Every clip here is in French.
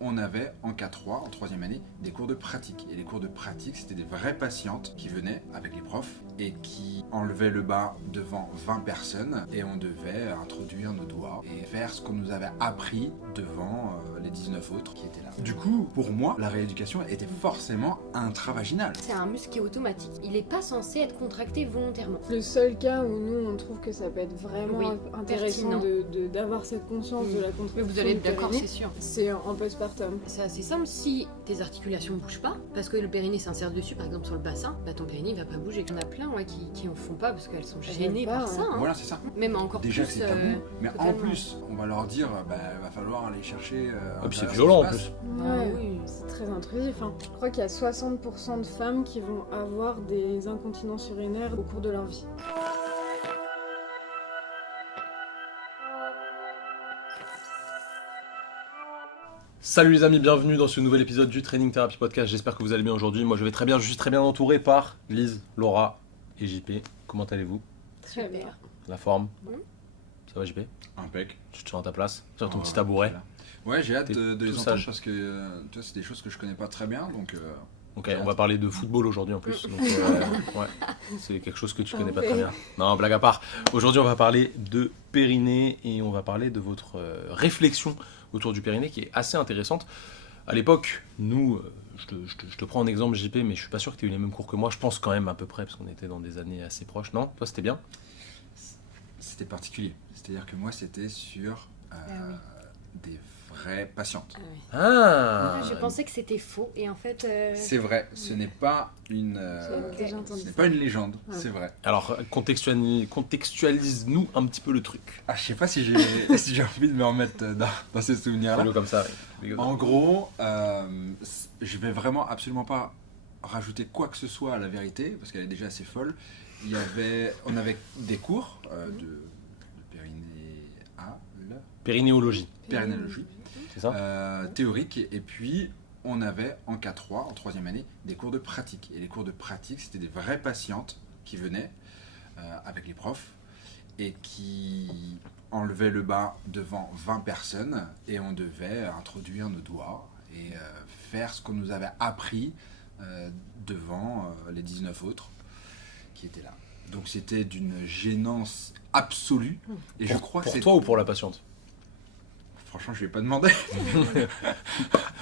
on avait en K3, en troisième année, des cours de pratique. Et les cours de pratique, c'était des vraies patientes qui venaient avec les profs et qui enlevaient le bas devant 20 personnes et on devait introduire nos doigts et faire ce qu'on nous avait appris devant les 19 autres qui étaient là. Du coup, pour moi, la rééducation était forcément intravaginale. C'est un muscle qui est automatique. Il n'est pas censé être contracté volontairement. Le seul cas où nous, on trouve que ça peut être vraiment intéressant d'avoir cette conscience de la contraction. Mais vous allez être d'accord, périnée, c'est sûr. c'est en postpartum. C'est assez simple, si tes articulations ne bougent pas, parce que le périnée s'insère dessus, par exemple sur le bassin, bah ton périnée va pas bouger. Il y en a plein qui en font pas parce qu'elles sont gênées pas, par ça. Hein. Voilà, c'est ça. Même encore Déjà plus. que c'est tabou, mais en totalement. plus, on va leur dire, va falloir aller chercher... Et puis c'est un violent en espace. plus. Ouais, Ah oui. c'est très intrusif. Hein. Je crois qu'il y a 60% de femmes qui vont avoir des incontinences urinaires au cours de leur vie. Salut les amis, bienvenue dans ce nouvel épisode du Training Therapy Podcast. J'espère que vous allez bien aujourd'hui. Moi je vais très bien, je suis très bien entouré par Lise, Laura et JP. Comment allez-vous? Très bien. La forme? Oui. Ça va JP? Impec. Tu te sens à ta place? Sur ton Oh, petit tabouret? Ouais, j'ai hâte T'es de les tout entendre sage. parce que tu vois, c'est des choses que je connais pas très bien, donc... Ok, on va parler de football aujourd'hui en plus. Donc, ouais, c'est quelque chose que tu connais pas très bien. Non, blague à part. Aujourd'hui, on va parler de périnée et on va parler de votre réflexion autour du périnée qui est assez intéressante. À l'époque, nous, je te prends en exemple JP, mais je suis pas sûr que tu aies eu les mêmes cours que moi. Je pense quand même à peu près parce qu'on était dans des années assez proches. Non? Toi, c'était bien? C'était particulier. C'est-à-dire que moi, c'était sur des vraies patientes. Ah oui. Ah, Je pensais que c'était faux et en fait. C'est vrai, ce n'est pas une, J'avais déjà entendu ce n'est ça. pas une légende, Ouais. c'est vrai. Alors, contextualise-nous un petit peu le truc. Ah, je sais pas si j'ai si j'ai envie de me remettre dans ces souvenirs-là. Fais-le comme ça. Ouais. En gros, je vais vraiment absolument pas rajouter quoi que ce soit à la vérité, parce qu'elle est déjà assez folle. On avait des cours de Périnéologie, périnéologie c'est ça? théorique, et puis on avait en K3, en troisième année, des cours de pratique. Et les cours de pratique, c'était des vraies patientes qui venaient avec les profs et qui enlevaient le bas devant 20 personnes et on devait introduire nos doigts et faire ce qu'on nous avait appris devant les 19 autres qui étaient là. Donc c'était d'une gênance absolue. Et je crois que Pour c'est... toi ou pour la patiente? Franchement, je ne vais pas demander.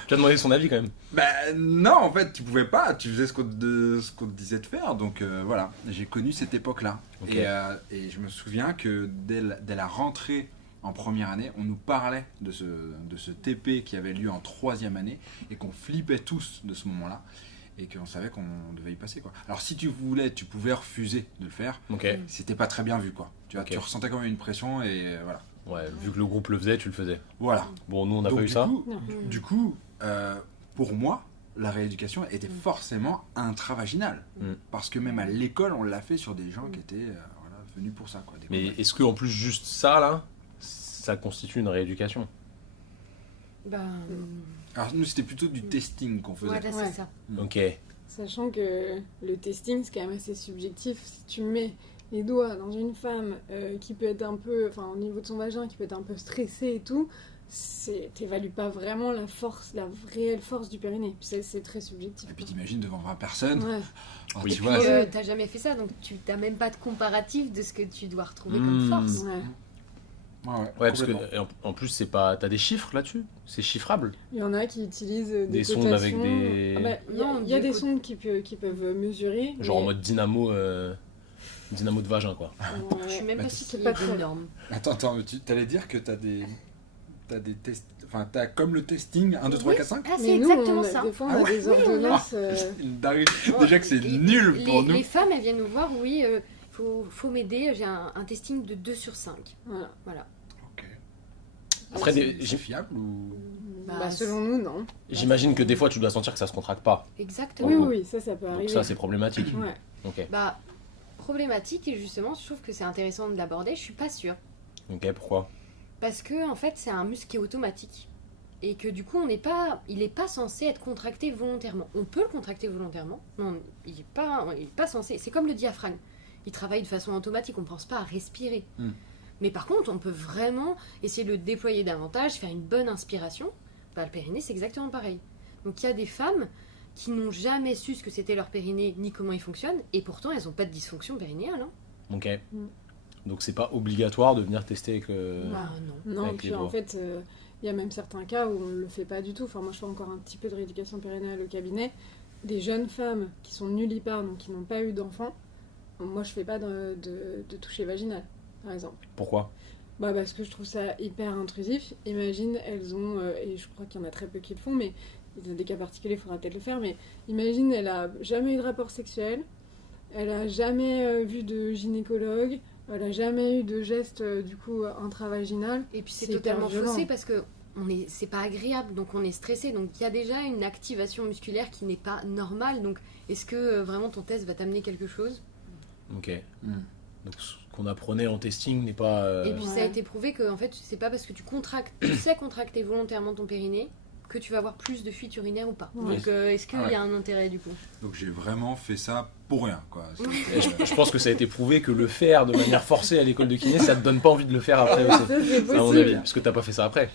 Tu as demandé son avis quand même. Ben non, en fait, tu pouvais pas. Tu faisais ce qu'on te disait de faire. Donc voilà, j'ai connu cette époque-là. Ok. Et je me souviens que dès la rentrée en première année, on nous parlait de ce TP qui avait lieu en troisième année et qu'on flippait tous de ce moment-là et qu'on savait qu'on devait y passer, quoi. Alors si tu voulais, tu pouvais refuser de le faire. Ok. C'était pas très bien vu, quoi. Tu vois, Ok. tu ressentais quand même une pression et voilà. Ouais, vu que le groupe le faisait, tu le faisais. Voilà. Bon, nous on n'a Donc, pas eu ça. Non. Du coup, pour moi, la rééducation était forcément intravaginale. Mm. Parce que même à l'école, on l'a fait sur des gens qui étaient venus pour ça, quoi. Mais est-ce que en plus juste ça là, ça constitue une rééducation? Bah. Alors nous, c'était plutôt du testing qu'on faisait. Voilà, Ouais. c'est ça. Ok. Sachant que le testing, c'est quand même assez subjectif. Si tu mets les doigts dans une femme qui peut être un peu, enfin au niveau de son vagin, qui peut être un peu stressée et tout, t'évalues pas vraiment la force, la réelle force du périnée. Puis c'est très subjectif. Et puis t'imagines devant 20 personnes. Ouais. Alors, Oui. tu Et vois, puis, t'as jamais fait ça, donc tu t'as même pas de comparatif de ce que tu dois retrouver comme force. Ouais. ouais, Ouais, parce que complètement. en plus c'est pas, t'as des chiffres là-dessus? C'est chiffrable? Il y en a qui utilisent Des sondes cotations. avec des- Ah bah, Non, il y a des des sondes qui peuvent mesurer. Genre en mais- mode dynamo de vagin quoi. Ouais. Je suis même Bah, pas tu- sûre c'est qu'il y ait pas des très- normes. Attends, tu allais dire que t'as des tests... Enfin, t'as comme le testing 1, 2, 3, 4, 5 Ah, c'est Mais nous, exactement ça. des fois, on Ah a ouais. des ordonnances. Une dinguerie. Déjà que c'est nul pour nous. Les femmes, elles viennent nous voir, oui, faut m'aider, j'ai un testing de 2 sur 5. Voilà. Ok. Après, C'est fiable ou... Bah, selon nous, non. j'imagine que des fois tu dois sentir que ça se contracte pas. Exactement. Oui, ça peut Donc arriver. ça c'est problématique. Ouais. Ok. Bah, problématique, et justement, je trouve que c'est intéressant de l'aborder, je suis pas sûre. Ok, pourquoi? Parce que, en fait, c'est un muscle qui est automatique. Et que du coup, il n'est pas censé être contracté volontairement. On peut le contracter volontairement, mais il n'est pas censé. C'est comme le diaphragme. Il travaille de façon automatique, on ne pense pas à respirer. Mais par contre, on peut vraiment essayer de le déployer davantage, faire une bonne inspiration, Bah, le périnée, c'est exactement pareil. Donc il y a des femmes qui n'ont jamais su ce que c'était leur périnée ni comment il fonctionne, et pourtant elles n'ont pas de dysfonction périnéale. Hein. Ok. Donc c'est pas obligatoire de venir tester avec Ah non. Non, Avec puis les en doigts. fait, il y a même certains cas où on ne le fait pas du tout. Enfin, moi, je fais encore un petit peu de rééducation périnéale au cabinet. Des jeunes femmes qui sont nullipares, donc qui n'ont pas eu d'enfants, moi, je fais pas de toucher vaginal, par exemple. Pourquoi? Bah, parce que je trouve ça hyper intrusif. Imagine, elles ont, et je crois qu'il y en a très peu qui le font, mais il y a des cas particuliers, il faudra peut-être le faire, mais imagine, elle a jamais eu de rapport sexuel, elle a jamais vu de gynécologue, elle a jamais eu de geste, du coup, intravaginal. Et puis c'est C'est totalement hyper violent. faussé parce que c'est pas agréable, donc on est stressé. Donc il y a déjà une activation musculaire qui n'est pas normale. Donc est-ce que vraiment ton test va t'amener quelque chose? Ok. Mm. Donc ce qu'on apprenait en testing n'est pas... Et puis ça a Ouais. été prouvé que en fait, c'est pas parce que tu sais contracter volontairement ton périnée que tu vas avoir plus de fuite urinaire ou pas. Ouais. Donc est-ce qu'il Ah ouais. y a un intérêt du coup? Donc j'ai vraiment fait ça pour rien, quoi. Et je pense que ça a été prouvé que le faire de manière forcée à l'école de kiné, ça te donne pas envie de le faire après aussi. Ça, c'est À mon possible. avis, parce que t'as pas fait ça après.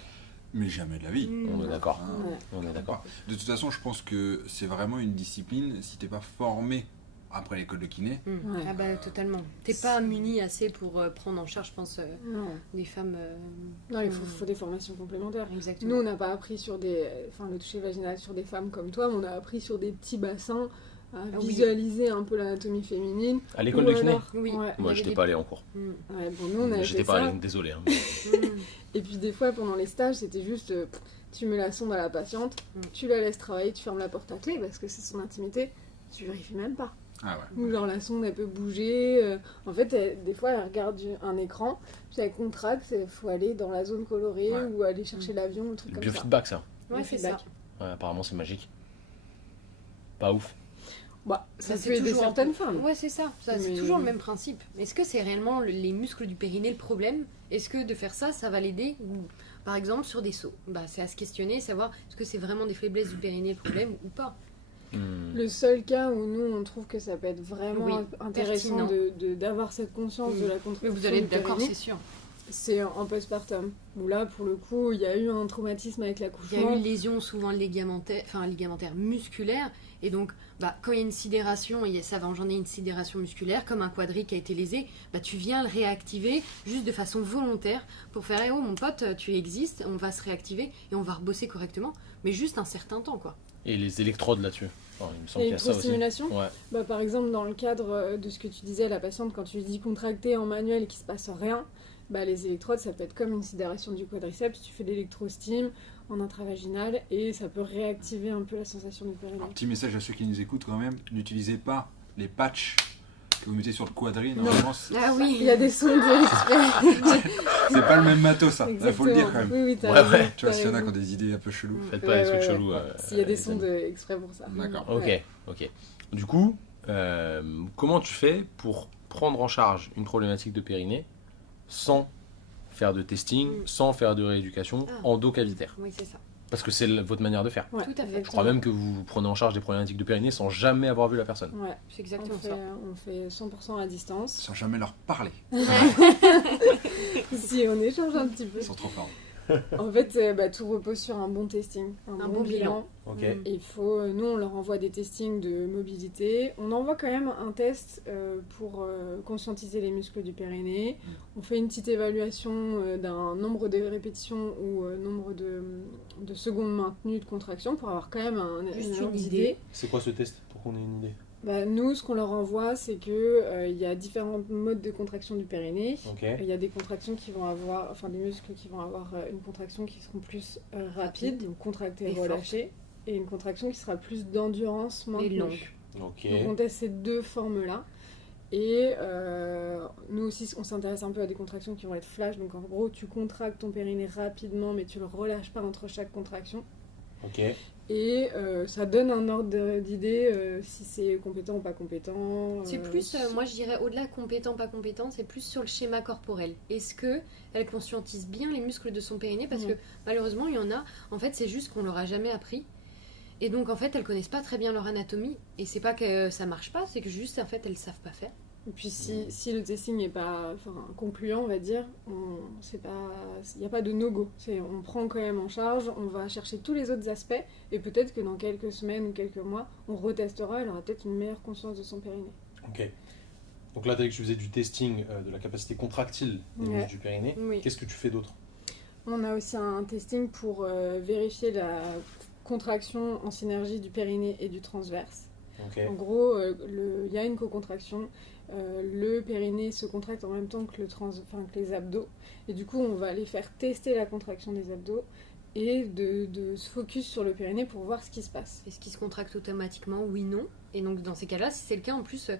Mais jamais de la vie. On est d'accord. Hein. Ouais. On est d'accord. De toute façon, je pense que c'est vraiment une discipline, si t'es pas formé après l'école de kiné, Ouais. Ah bah totalement. T'es pas muni assez pour prendre en charge, je pense, Non, des femmes. non, il faut des formations complémentaires. Exactement. Nous, on n'a pas appris sur le toucher vaginal sur des femmes comme toi, mais on a appris sur des petits bassins à oui. visualiser un peu l'anatomie féminine. À l'école Ou de kiné alors- Oui. Ouais. Il y Moi, avait j'étais des- pas allé en cours. Mm. Ouais, bon, nous, on a J'étais fait pas ça. allé, désolé. Hein. Mm. Et puis des fois, pendant les stages, c'était juste, tu mets la sonde à la patiente, tu la laisses travailler, tu fermes la porte à clé parce que c'est son intimité, tu vérifies même pas. ah ouais. Ou genre la sonde, elle peut bouger. En fait, des fois, elle regarde un écran, puis elle contracte, il faut aller dans la zone colorée Ouais. ou aller chercher l'avion, un truc Le comme ça. biofeedback, ça. Ouais, Le c'est feedback. ça. Ouais, apparemment, c'est magique. Pas ouf. Bah, ça c'est peut aider toujours un certaines femmes. Ouais, c'est ça. C'est Mais- toujours le même principe. Est-ce que c'est réellement les muscles du périnée le problème? Est-ce que de faire ça, ça va l'aider? Ou, par exemple, sur des sauts, bah, c'est à se questionner, savoir est-ce que c'est vraiment des faiblesses du périnée le problème ou pas? Hmm. Le seul cas où nous, on trouve que ça peut être vraiment Oui, intéressant pertinent. d'avoir cette conscience Mm. de la Mais contraction vous allez être du d'accord, périnée, c'est sûr. c'est en postpartum. Où là, pour le coup, il y a eu un traumatisme avec Il y a l'accouchement. une lésion souvent ligamentaire musculaire, et donc bah, quand il y a une sidération, ça va engendrer une sidération musculaire, comme un quadri qui a été lésé, bah, tu viens le réactiver juste de façon volontaire pour faire oh mon pote, tu existes, on va se réactiver et on va rebosser correctement, mais juste un certain temps quoi. Et les électrodes là-dessus. Enfin, il me semble Et qu'il y a ça aussi. l'électrostimulation, Ouais. bah, par exemple, dans le cadre de ce que tu disais à la patiente, quand tu lui dis contracter en manuel et qu'il se passe rien, bah, les électrodes, ça peut être comme une sidération du quadriceps. Tu fais l'électrostime en intravaginal et ça peut réactiver un peu la sensation du périnée. Un petit message à ceux qui nous écoutent quand même, n'utilisez pas les patchs que vous mettez sur le quadri, Non. normalement c'est Ah oui, Il y a des sondes exprès. pas le même matos ça, il faut le dire quand même. Oui, oui, t'as Ouais, raison, ouais. Tu vois, t'as s'il y en a qui raison. ont des idées un peu cheloues. Faites pas Ouais, les trucs ouais, chelous. S'il y a des les sondes amis. exprès pour ça. D'accord. Ok, Ouais. ok. Du coup, comment tu fais pour prendre en charge une problématique de périnée sans faire de testing, Mm. sans faire de rééducation Ah. endocavitaire? oui c'est ça. Parce que c'est votre manière de faire. Ouais, Tout à fait. exactement. Je crois même que vous prenez en charge des problématiques de périnée sans jamais avoir vu la personne. Ouais, C'est exactement on fait, ça. on fait 100% à distance. Sans jamais leur parler, Si on échange un petit peu. ils sont trop forts. En fait, tout repose sur un bon testing, un bon bilan. Ok. Mm. Et il faut, nous, on leur envoie des testings de mobilité. On envoie quand même un test pour conscientiser les muscles du périnée. On fait une petite évaluation d'un nombre de répétitions ou nombre de secondes maintenues de contraction pour avoir quand même Juste une ordre une d'idée. idée. C'est quoi ce test pour qu'on ait une idée? Bah, nous, ce qu'on leur envoie, c'est que il y a différents modes de contraction du périnée. Ok. Il y a des contractions qui vont avoir, enfin des muscles qui vont avoir une contraction qui seront plus rapides, donc contractées et Et relâchées, et une contraction qui sera plus d'endurance Et maintenue. longue. Ok. Donc on teste ces deux formes-là. Et nous aussi, on s'intéresse un peu à des contractions qui vont être flash. Donc en gros, tu contractes ton périnée rapidement, mais tu le relâches pas entre chaque contraction. Ok. Et ça donne un ordre d'idée si c'est compétent ou pas compétent. C'est plus, moi je dirais au-delà compétent, pas compétent, c'est plus sur le schéma corporel. Est-ce que elle conscientise bien les muscles de son périnée? Parce que malheureusement, il y en a, en fait, c'est juste qu'on leur a jamais appris. Et donc, en fait, elles connaissent pas très bien leur anatomie. Et c'est pas que ça marche pas, c'est que juste, en fait, elles savent pas faire. Et puis si le testing n'est pas concluant, on va dire, il n'y a pas de no-go. On prend quand même en charge, on va chercher tous les autres aspects, et peut-être que dans quelques semaines ou quelques mois, on retestera, elle aura peut-être une meilleure conscience de son périnée. Ok. Donc là, tu as dit que tu faisais du testing de la capacité contractile des muscles du périnée. Oui. Qu'est-ce que tu fais d'autre? On a aussi un testing pour vérifier la contraction en synergie du périnée et du transverse. Okay. En gros, il y a une co-contraction, le périnée se contracte en même temps que, que les abdos, et du coup on va aller faire tester la contraction des abdos et de se focus sur le périnée pour voir ce qui se passe. Est-ce qu'il se contracte automatiquement? Oui, non. Et donc dans ces cas-là, si c'est le cas, en plus,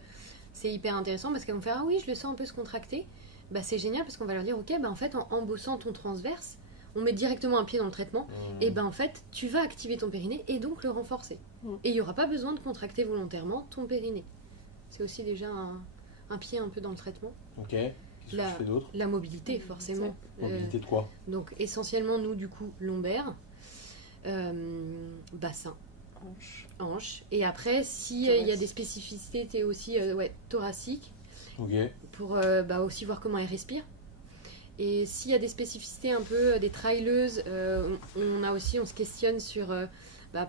c'est hyper intéressant parce qu'elles vont faire ah oui, je le sens un peu se contracter. Bah c'est génial parce qu'on va leur dire ok, bah en fait en bossant ton transverse, on met directement un pied dans le traitement, et ben en fait tu vas activer ton périnée et donc le renforcer. Et il n'y aura pas besoin de contracter volontairement ton périnée. C'est aussi déjà un pied un peu dans le traitement. Ok. Qu'est-ce que tu fais d'autre? La mobilité, forcément. Mobilité de quoi? Donc essentiellement nous du coup lombaire, bassin, hanche. Et après si il y a des spécificités aussi thoraciques, pour aussi voir comment elle respire. Et s'il y a des spécificités un peu des traileuses, on se questionne sur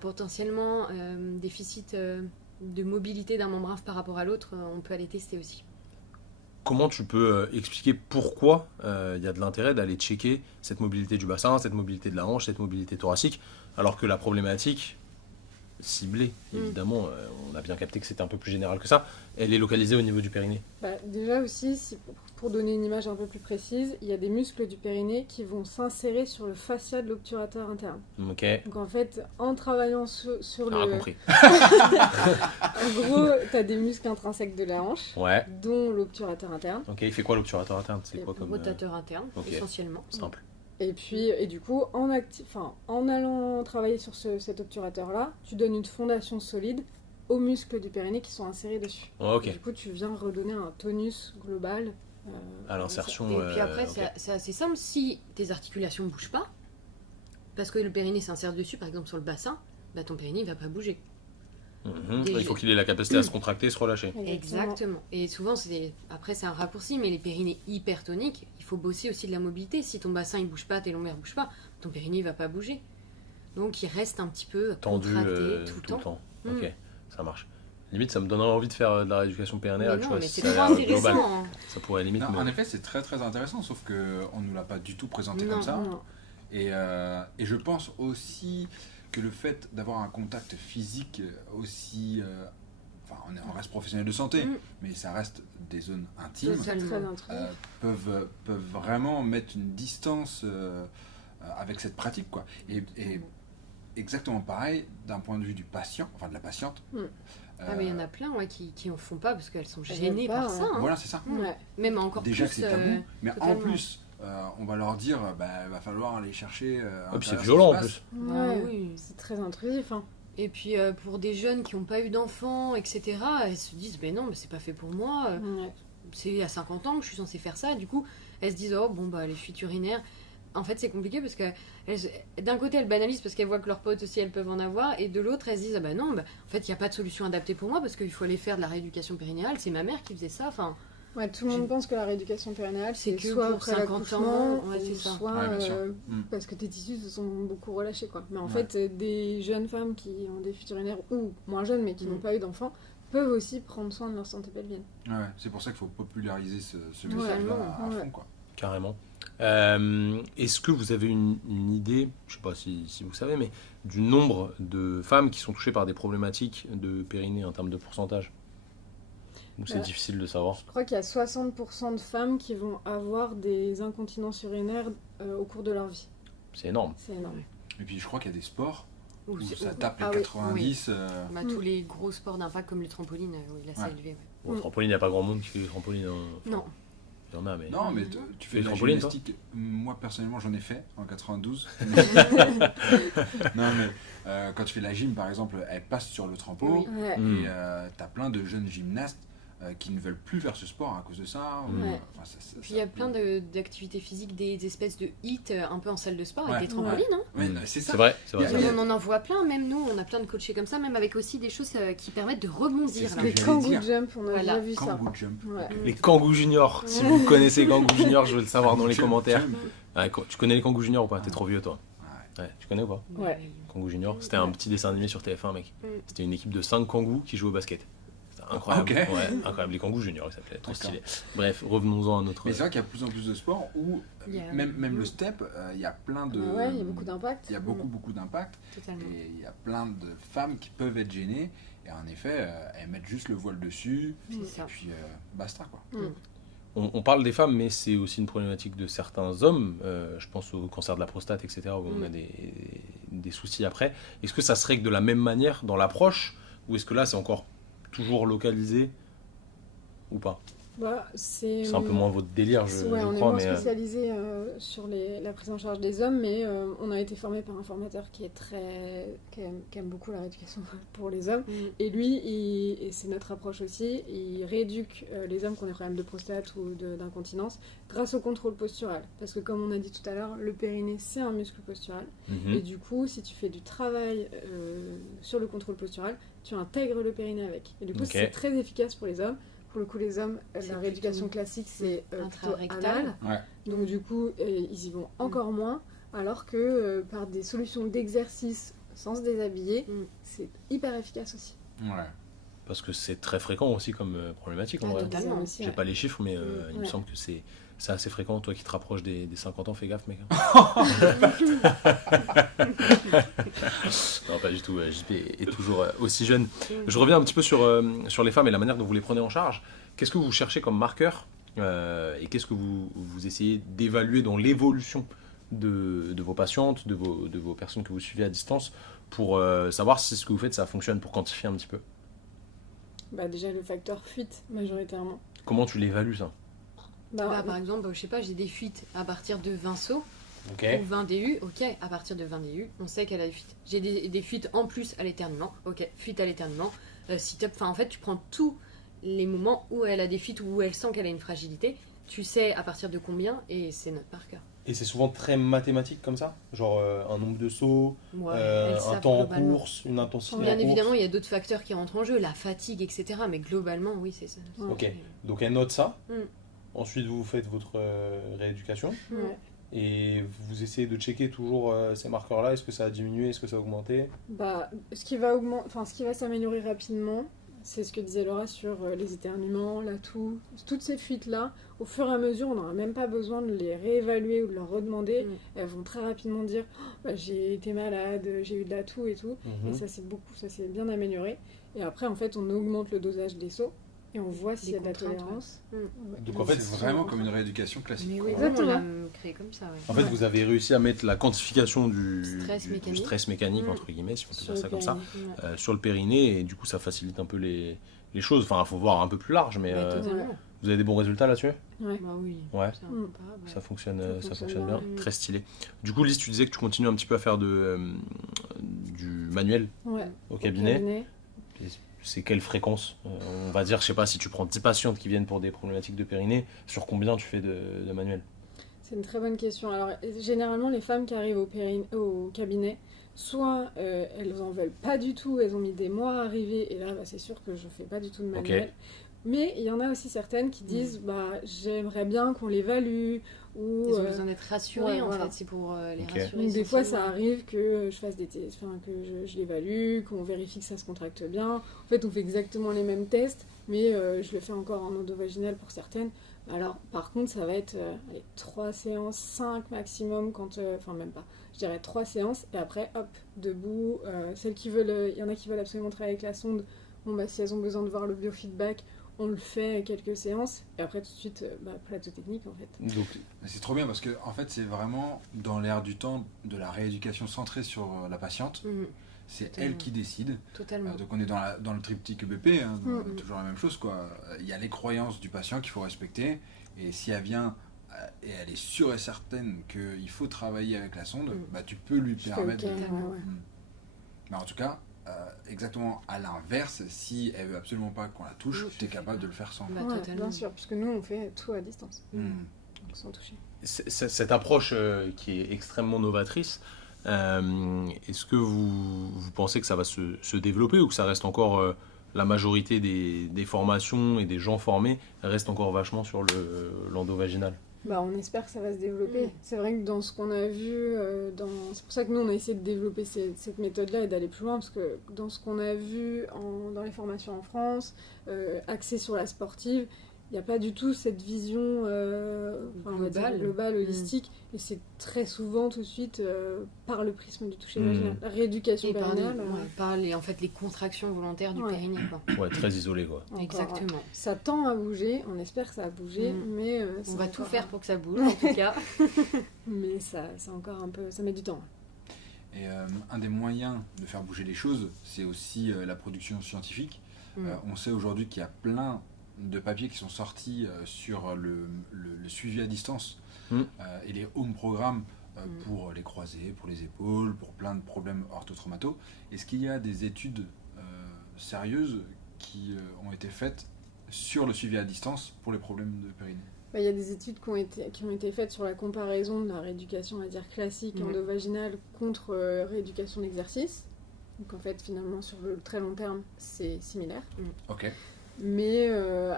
potentiellement déficit de mobilité d'un membre inférieur par rapport à l'autre, on peut aller tester aussi. Comment tu peux expliquer pourquoi il y a de l'intérêt d'aller checker cette mobilité du bassin, cette mobilité de la hanche, cette mobilité thoracique, alors que la problématique ciblée, évidemment, on a bien capté que c'était un peu plus général que ça, elle est localisée au niveau du périnée. Déjà aussi, pour donner une image un peu plus précise, il y a des muscles du périnée qui vont s'insérer sur le fascia de l'obturateur interne. Ok. Donc en fait, en travaillant sur le... compris. En gros, tu as des muscles intrinsèques de la hanche, dont l'obturateur interne. Ok, il fait quoi l'obturateur interne? C'est quoi comme... rotateur interne, essentiellement. Simple. Et du coup, en allant travailler sur cet obturateur-là, tu donnes une fondation solide aux muscles du périnée qui sont insérés dessus. Du coup, tu viens redonner un tonus global à l'insertion. Et puis après, c'est assez simple. Si tes articulations ne bougent pas, parce que le périnée s'insère dessus, par exemple sur le bassin, ton périnée ne va pas bouger. Il faut qu'il ait la capacité à se contracter et se relâcher. Exactement. Et souvent, c'est un raccourci, mais les périnées hypertoniques, il faut bosser aussi de la mobilité. Si ton bassin ne bouge pas, tes lombaires ne bougent pas, ton périnée ne va pas bouger. Donc il reste un petit peu tendu contracté tout le temps. Ok, ça marche. Limite, ça me donne envie de faire de la rééducation périnéale. Mais non, mais c'est trop intéressant. Ça pourrait limite. En effet, c'est très très intéressant, sauf qu'on ne nous l'a pas du tout présenté comme ça. Non. Et je pense aussi que le fait d'avoir un contact physique aussi... on reste professionnel de santé, mais ça reste des zones intimes. Peuvent vraiment mettre une distance avec cette pratique, quoi. Et exactement pareil d'un point de vue du patient, enfin de la patiente. Mais il y en a plein qui en font pas parce qu'elles sont gênées par ça. Voilà, c'est ça. Même encore déjà plus, que c'est tabou, mais totalement. en plus, on va leur dire, va falloir aller chercher. Puis c'est violent en plus. Oui. C'est très intrusif. Et puis pour des jeunes qui n'ont pas eu d'enfants, etc., elles se disent non, mais c'est pas fait pour moi. C'est à 50 ans que je suis censée faire ça. Du coup, elles se disent les fuites urinaires. En fait, c'est compliqué parce que d'un côté, elles banalisent parce qu'elles voient que leurs potes aussi, elles peuvent en avoir, et de l'autre, elles se disent en fait, il n'y a pas de solution adaptée pour moi parce qu'il faut aller faire de la rééducation périnéale. C'est ma mère qui faisait ça. Enfin, tout le monde pense que la rééducation périnéale, c'est que soit pour après 50 l'accouchement, ans, c'est ça. soit parce que tes tissus se sont beaucoup relâchés, quoi. Mais en fait, des jeunes femmes qui ont des fuites urinaires, ou moins jeunes, mais qui n'ont pas eu d'enfants, peuvent aussi prendre soin de leur santé pelvienne. C'est pour ça qu'il faut populariser ce message-là à fond, quoi. Carrément. Est-ce que vous avez une idée, je ne sais pas si vous savez, mais du nombre de femmes qui sont touchées par des problématiques de périnée en termes de pourcentage? Ou c'est difficile de savoir? Je crois qu'il y a 60% de femmes qui vont avoir des incontinences urinaires au cours de leur vie. C'est énorme. C'est énorme. Et puis je crois qu'il y a des sports où ça où- tape les ah oui, 90. Tous les gros sports d'impact comme les trampolines, là c'est élevé. Bon, trampoline, il n'y a pas grand monde qui fait du trampoline. Non. Il y en a, mais... Non, mais tu fais Les de la trampolines, gymnastique. Moi, personnellement, j'en ai fait en 92. Non, mais quand tu fais la gym, par exemple, elle passe sur le trampo. Oui. Et t'as plein de jeunes gymnastes qui ne veulent plus faire ce sport à cause de ça. Ouais. Puis il y a plein d'activités physiques, des espèces de hits un peu en salle de sport, Ouais. avec des trampolines. Hein. Ouais, non, c'est ça. C'est vrai, c'est Il y vrai. a- On en voit plein, même nous, on a plein de coachés comme ça, même avec aussi des choses qui permettent de C'est rebondir. ce là. que Les j'allais kangoo dire. jump, on a Voilà. déjà vu ça. Kangoo jump. Ouais. Les Kangoo Junior, si vous connaissez Kangoo Junior, je veux le savoir dans les Jump, commentaires. jump. Ouais, tu connais les Kangoo Junior ou pas? T'es Ah. trop vieux toi. Ouais. Ouais, tu connais ou pas? Ouais. Kangoo Junior, c'était un petit dessin animé sur TF1, mec. Mm. C'était une équipe de 5 kangous qui jouaient au basket. C'était incroyable. Ok. Ouais, incroyable. Les Kangoo Junior, ils s'appelaient. Trop D'accord. stylé. Bref, revenons-en à notre. Mais c'est vrai qu'il y a de plus en plus de sports où, Il y a- même le step, il y a plein de... Ouais, il y a beaucoup d'impact. Il y a beaucoup d'impact. Totalement. Et il y a plein de femmes qui peuvent être gênées. Et en effet, elles mettent juste le voile dessus. C'est Et ça. puis, basta, quoi. On parle des femmes, mais c'est aussi une problématique de certains hommes. Je pense au cancer de la prostate, etc., où on a des soucis après. Est-ce que ça se règle de la même manière dans l'approche, ou est-ce que là, c'est encore toujours localisé ou pas? Bah, c'est C'est un peu moins votre délire, je Ouais, on est crois, moins mais spécialisé sur la prise en charge des hommes, mais on a été formé par un formateur qui aime beaucoup la rééducation pour les hommes. Et lui, et c'est notre approche aussi, il rééduque les hommes qui ont des problèmes de prostate ou d'incontinence grâce au contrôle postural. Parce que comme on a dit tout à l'heure, le périnée, c'est un muscle postural. Mhm. Et du coup, si tu fais du travail sur le contrôle postural, tu intègres le périnée avec. Et du coup, Ok. c'est très efficace pour les hommes. Pour le coup, les hommes, C'est la rééducation plutôt classique, c'est plutôt intra-rectal. anal. Ouais. Donc du coup, ils y vont encore moins, alors que par des solutions d'exercice sans se déshabiller, c'est hyper efficace aussi. Ouais. Parce que c'est très fréquent aussi comme problématique en Ah, vrai. totalement. Aussi, J'ai ouais. pas les chiffres, mais il me Ouais. semble que c'est assez fréquent. Toi qui te rapproches des 50 ans, fais gaffe, mec. Non, pas du tout. JP est toujours aussi jeune. Je reviens un petit peu sur les femmes et la manière dont vous les prenez en charge. Qu'est-ce que vous cherchez comme marqueur et qu'est-ce que vous essayez d'évaluer dans l'évolution de vos patientes, de vos personnes que vous suivez à distance pour savoir si ce que vous faites, ça fonctionne, pour quantifier un petit peu? Bah, déjà le facteur fuite, majoritairement. Comment tu l'évalues, ça? Bah, par exemple, je sais pas, j'ai des fuites à partir de 20 sauts Ok. ou 20 DU. Ok, à partir de 20 DU, on sait qu'elle a des fuites. J'ai des fuites en plus à l'éternuement. Ok, fuite à l'éternuement. Sit-up. Enfin, en fait, tu prends tous les moments où elle a des fuites, où elle sent qu'elle a une fragilité. Tu sais à partir de combien et c'est notre par cœur. Et c'est souvent très mathématique comme ça? Genre un nombre de sauts, Ouais, elles un savent temps en globalement. course, une intensité en Bien course. évidemment, il y a d'autres facteurs qui rentrent en jeu, la fatigue, etc. Mais globalement, oui, c'est ça. Ok. Donc elle note ça. Mm. Ensuite, vous faites votre rééducation. Ouais. Et vous essayez de checker toujours ces marqueurs-là. Est-ce que ça a diminué? Est-ce que ça a augmenté? Bah, ce qui va s'améliorer rapidement, c'est ce que disait Laura sur les éternuements, la toux, toutes ces fuites-là. Au fur et à mesure, on n'aura même pas besoin de les réévaluer ou de leur redemander. Elles vont très rapidement dire oh, bah, j'ai été malade, j'ai eu de la toux et tout. Et ça s'est bien amélioré. Et après, en fait, on augmente le dosage des sauts et on voit s'il y a de la contraintes, tolérance. ouais. Donc en fait, C'est vraiment comme une rééducation classique. Mais oui, quoi. Exactement. on l'a créé comme ça. Ouais. En fait, vous avez réussi à mettre la quantification du Stress stress mécanique. mécanique, entre guillemets, si on peut Sur dire ça le comme ça, périnée. Ouais. sur le périnée. Et du coup, ça facilite un peu les choses. Enfin, il faut voir un peu plus large, mais Ouais, totalement. vous avez des bons résultats là-dessus? Ouais. Bah oui. Ouais. C'est Mm. incomparable, ouais. Ça fonctionne, Ça ça fonctionne fonctionne bien, bien. très stylé. Du coup, Lise, tu disais que tu continues un petit peu à faire du manuel Ouais. au cabinet. C'est quelle fréquence? On va dire, je sais pas, si tu prends 10 patientes qui viennent pour des problématiques de périnée, sur combien tu fais de manuel? C'est une très bonne question. Alors, généralement, les femmes qui arrivent au cabinet, soit elles en veulent pas du tout, elles ont mis des mois à arriver, et là, bah, c'est sûr que je fais pas du tout de manuel. Ok. Mais il y en a aussi certaines qui disent bah, j'aimerais bien qu'on l'évalue, ou Ils ont besoin d'être rassurés, ouais, en voilà. fait. C'est pour les Ok. rassurer. donc des fois ça essentiellement. arrive que je fasse des tests, enfin que je l'évalue, qu'on vérifie que ça se contracte bien. En fait, on fait exactement les mêmes tests, mais je le fais encore en endovaginal pour certaines. Alors, par contre, ça va être 3 séances, 5 maximum, enfin même pas, je dirais 3 séances, et après, hop, debout. Celles qui veulent, il y en a qui veulent absolument travailler avec la sonde, bon bah si elles ont besoin de voir le biofeedback, on le fait quelques séances, et après tout de suite, plateau technique en fait. Donc, C'est trop bien parce que en fait c'est vraiment dans l'air du temps de la rééducation centrée sur la patiente. Mhm. C'est Totalement. elle qui décide. Totalement. Donc on est dans le triptyque EBP, hein, Mhm. toujours la même chose quoi. Il y a les croyances du patient qu'il faut respecter et si elle vient et elle est sûre et certaine qu'il faut travailler avec la sonde, Mhm. bah tu peux lui Je fais permettre. ok, de- ouais, ouais. Mhm. Mais en tout cas, exactement à l'inverse, si elle veut absolument pas qu'on la touche, tu es capable de le faire sans. Bah, Ouais, totalement. bien sûr, parce que nous, on fait tout à distance, Hmm. donc sans toucher. Cette approche qui est extrêmement novatrice, est-ce que vous pensez que ça va se développer ou que ça reste encore la majorité des formations et des gens formés restent encore vachement sur l'endovaginal? Bah, on espère que ça va se développer. Mm. C'est vrai que dans ce qu'on a vu, c'est pour ça que nous on a essayé de développer cette méthode-là et d'aller plus loin, parce que dans ce qu'on a vu dans les formations en France, axées sur la sportive, il n'y a pas du tout cette vision on va dire globale, holistique, et c'est très souvent tout de suite par le prisme du toucher vaginal. La rééducation Et par, périnale, par les, en fait, les contractions volontaires du Ouais. périnée. Quoi. Ouais, très isolé quoi. encore, Exactement. ça tend à bouger, on espère que ça va bouger, mais On va tout faire pour que ça bouge, en tout cas. Mais ça, c'est encore un peu, ça met du temps. Et un des moyens de faire bouger les choses, c'est aussi la production scientifique. On sait aujourd'hui qu'il y a plein de papiers qui sont sortis sur le suivi à distance et les home programmes pour les croisés, pour les épaules, pour plein de problèmes orthotraumataux. Est-ce qu'il y a des études sérieuses qui ont été faites sur le suivi à distance pour les problèmes de périnée? Bah, y a des études qui ont été faites sur la comparaison de la rééducation, on va dire classique, endovaginale, contre rééducation d'exercice. Donc en fait, finalement, sur le très long terme, c'est similaire. Ok. Mais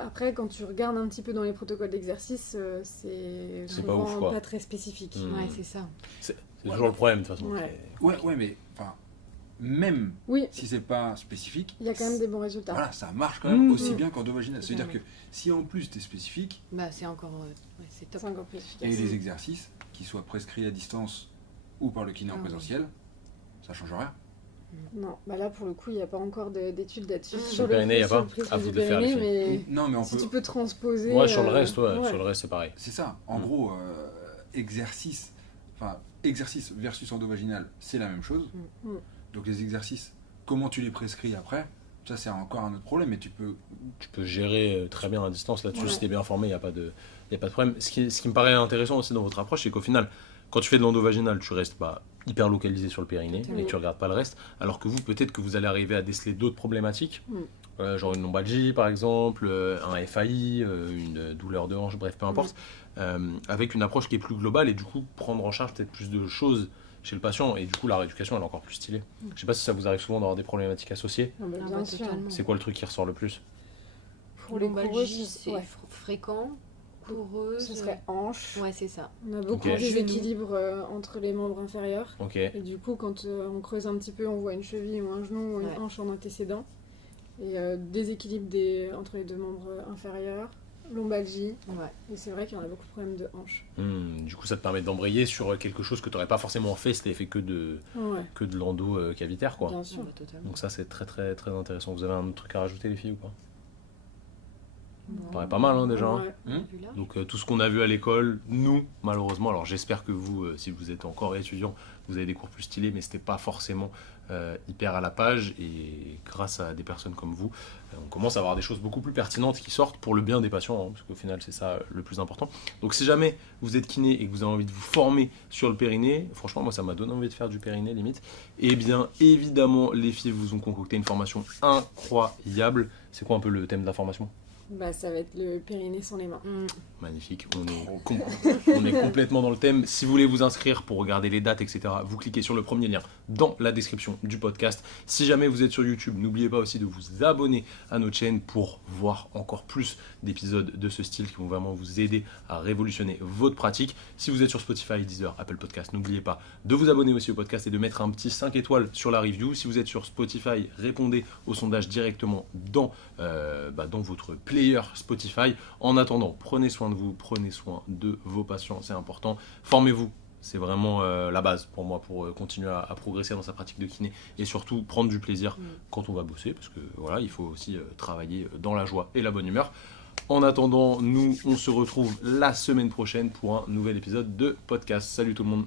après, quand tu regardes un petit peu dans les protocoles d'exercice, c'est C'est souvent pas ouf, quoi. pas très spécifique. Ouais, c'est ça. C'est toujours le problème de toute façon. Ouais. Ouais, mais enfin, même Oui, si c'est pas spécifique, il y a quand même des bons résultats. voilà, ça marche quand même aussi Mhm. bien qu'endovaginal. C'est-à-dire que Totalement. si en plus tu es spécifique, Bah, c'est encore... ouais, c'est top. C'est encore plus efficace. et les exercices, qu'ils soient prescrits à distance ou par le kiné en Ah oui. présentiel, ça change rien. Non, bah là pour le coup, il n'y a pas encore d'études là-dessus. Sur le périnée, il y a sur pas le prisme à vous du de faire, les périnée, filles. mais Non, mais on si peut. tu peux transposer. Ouais, sur le reste, ouais. sur le reste c'est pareil. C'est ça. En gros, exercice versus endovaginal, c'est la même chose. Mm. Donc les exercices, comment tu les prescris après, ça c'est encore un autre problème, mais tu peux. Tu peux gérer très bien à distance là-dessus, Ouais. si tu es bien formé, il n'y a pas de problème. Ce qui me paraît intéressant aussi dans votre approche, c'est qu'au final, quand tu fais de l'endovaginal, tu restes hyper localisé sur le périnée Totalement. et tu regardes pas le reste, alors que vous, peut-être que vous allez arriver à déceler d'autres problématiques, genre une lombalgie par exemple, un FAI, une douleur de hanche, bref, peu importe, avec une approche qui est plus globale et du coup prendre en charge peut-être plus de choses chez le patient et du coup la rééducation elle est encore plus stylée. Je sais pas si ça vous arrive souvent d'avoir des problématiques associées. Ah bah, Ah bien bah, sûr. totalement. C'est quoi le truc qui ressort le plus? Pour les Lombalgie, coureuses, c'est ouais. fréquent. Coureuse. Ce serait hanche. Ouais, c'est ça. On a beaucoup Ok. de déséquilibre entre les membres inférieurs. Ok. Et du coup, quand on creuse un petit peu, on voit une cheville ou un genou ou une Ouais. hanche en antécédent. Et déséquilibre entre les deux membres inférieurs, lombalgie. Ouais. Et c'est vrai qu'il y en a beaucoup de problèmes de hanche. Du coup ça te permet d'embrayer sur quelque chose que tu n'aurais pas forcément fait si tu avais fait que de l'endo cavitaire quoi. Bien sûr. Ouais, totalement. Donc ça c'est très très très intéressant. Vous avez un autre truc à rajouter les filles ou pas? Bon. paraît pas mal, hein, déjà. Ouais. Vu là. Donc tout ce qu'on a vu à l'école, nous, malheureusement, alors j'espère que vous, si vous êtes encore étudiant, vous avez des cours plus stylés, mais c'était pas forcément hyper à la page. Et grâce à des personnes comme vous, on commence à avoir des choses beaucoup plus pertinentes qui sortent pour le bien des patients, hein, parce qu'au final c'est ça le plus important. Donc si jamais vous êtes kiné et que vous avez envie de vous former sur le périnée, franchement moi ça m'a donné envie de faire du périnée limite, et bien évidemment les filles vous ont concocté une formation incroyable. C'est quoi un peu le thème de la formation ? Bah, ça va être le périnée sans les mains. Magnifique, on est complètement dans le thème. Si vous voulez vous inscrire pour regarder les dates, etc., vous cliquez sur le premier lien dans la description du podcast. Si jamais vous êtes sur YouTube, n'oubliez pas aussi de vous abonner à notre chaîne pour voir encore plus d'épisodes de ce style qui vont vraiment vous aider à révolutionner votre pratique. Si vous êtes sur Spotify, Deezer, Apple Podcast, n'oubliez pas de vous abonner aussi au podcast et de mettre un petit 5 étoiles sur la review. Si vous êtes sur Spotify, répondez au sondage directement dans votre player Spotify. En attendant, prenez soin de vous, prenez soin de vos patients, c'est important. Formez-vous, c'est vraiment la base pour moi pour continuer à progresser dans sa pratique de kiné et surtout prendre du plaisir quand on va bosser, parce que voilà, il faut aussi travailler dans la joie et la bonne humeur. En attendant, nous, on se retrouve la semaine prochaine pour un nouvel épisode de podcast. Salut tout le monde.